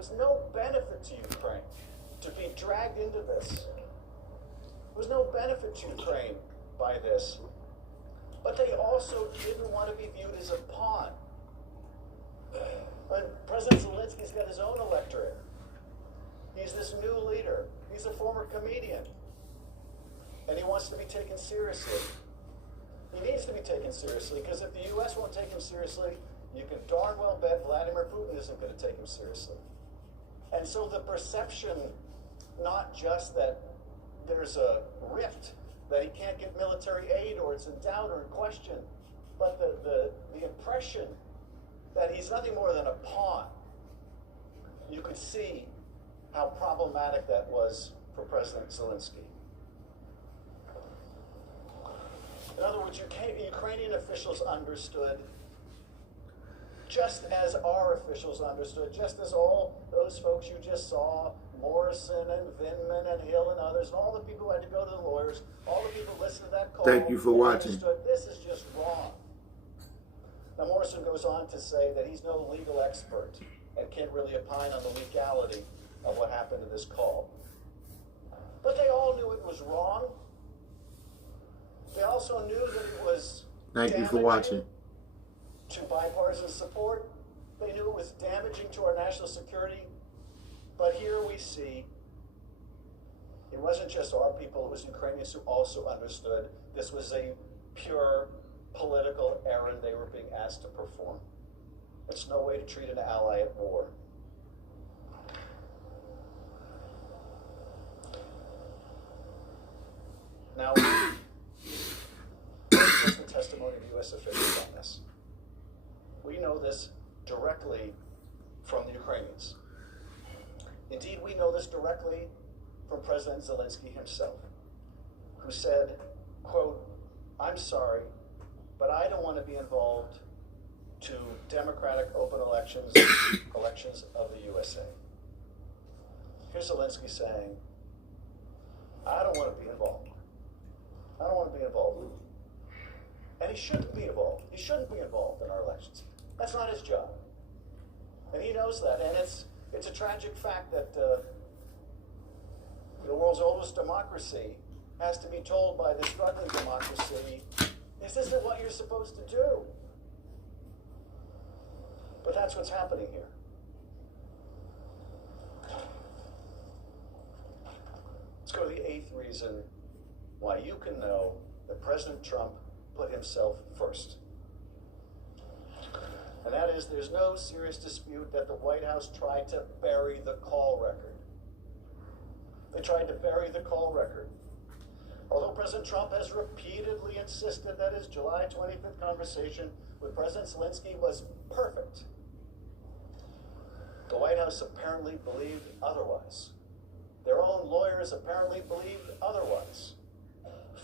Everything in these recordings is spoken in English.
was no benefit to Ukraine to be dragged into this. There was no benefit to Ukraine by this. But they also didn't want to be viewed as a pawn. President Zelensky's got his own electorate. He's this new leader. He's a former comedian. And he wants to be taken seriously. He needs to be taken seriously, because if the U.S. won't take him seriously, you can darn well bet Vladimir Putin isn't going to take him seriously. And so the perception, not just that there's a rift, that he can't get military aid, or it's in doubt or in question, but the impression that he's nothing more than a pawn. You could see how problematic that was for President Zelensky. In other words, Ukrainian officials understood, just as our officials understood, just as all those folks you just saw, Morrison and Vindman and Hill and others, and all the people who had to go to the lawyers, all the people who listened to that call. Thank you for watching. Understood, this is just wrong. Now, Morrison goes on to say that he's no legal expert and can't really opine on the legality of what happened in this call. But they all knew it was wrong. They also knew that it was Thank you for watching. To bipartisan support. They knew it was damaging to our national security. But here we see it wasn't just our people, it was Ukrainians who also understood this was a pure political errand they were being asked to perform. It's no way to treat an ally at war. Now, what's the testimony of U.S. officials on this? We know this directly from the Ukrainians. Indeed, we know this directly from President Zelensky himself, who said, quote, "I'm sorry, but I don't want to be involved to democratic open elections, elections of the USA." Here's Zelensky saying, I don't want to be involved. I don't want to be involved. And he shouldn't be involved. He shouldn't be involved in our elections. That's not his job. And he knows that. And it's a tragic fact that the world's oldest democracy has to be told by the struggling democracy, this isn't what you're supposed to do. But that's what's happening here. Let's go to the eighth reason why you can know that President Trump put himself first. And that is, there's no serious dispute that the White House tried to bury the call record. They tried to bury the call record. Although President Trump has repeatedly insisted that his July 25th conversation with President Zelensky was perfect, the White House apparently believed otherwise. Their own lawyers apparently believed otherwise.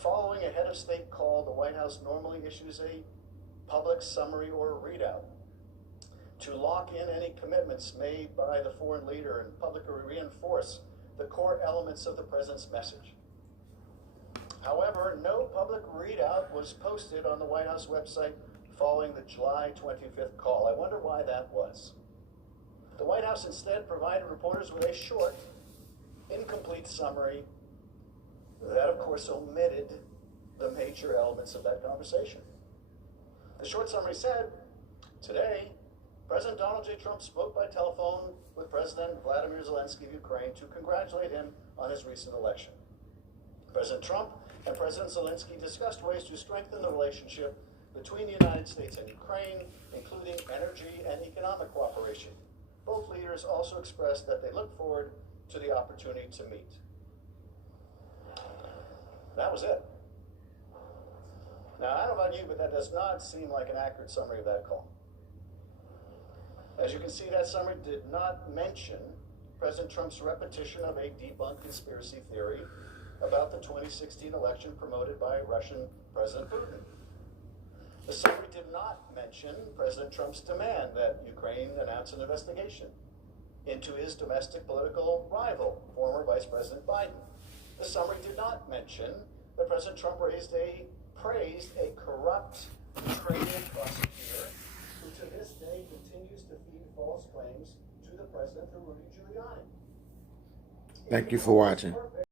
Following a head of state call, the White House normally issues a public summary or a readout to lock in any commitments made by the foreign leader and publicly reinforce the core elements of the president's message. However, no public readout was posted on the White House website following the July 25th call. I wonder why that was. The White House instead provided reporters with a short, incomplete summary that, of course, omitted the major elements of that conversation. The short summary said, today, President Donald J. Trump spoke by telephone with President Vladimir Zelensky of Ukraine to congratulate him on his recent election. President Trump and President Zelensky discussed ways to strengthen the relationship between the United States and Ukraine, including energy and economic cooperation. Both leaders also expressed that they look forward to the opportunity to meet. That was it. Now, I don't know about you, but that does not seem like an accurate summary of that call. As you can see, that summary did not mention President Trump's repetition of a debunked conspiracy theory about the 2016 election promoted by Russian President Putin. The summary did not mention President Trump's demand that Ukraine announce an investigation into his domestic political rival, former Vice President Biden. The summary did not mention that President Trump praised a corrupt Ukrainian prosecutor who to this day continues to feed false claims to the president through Rudy got it. Thank you for watching.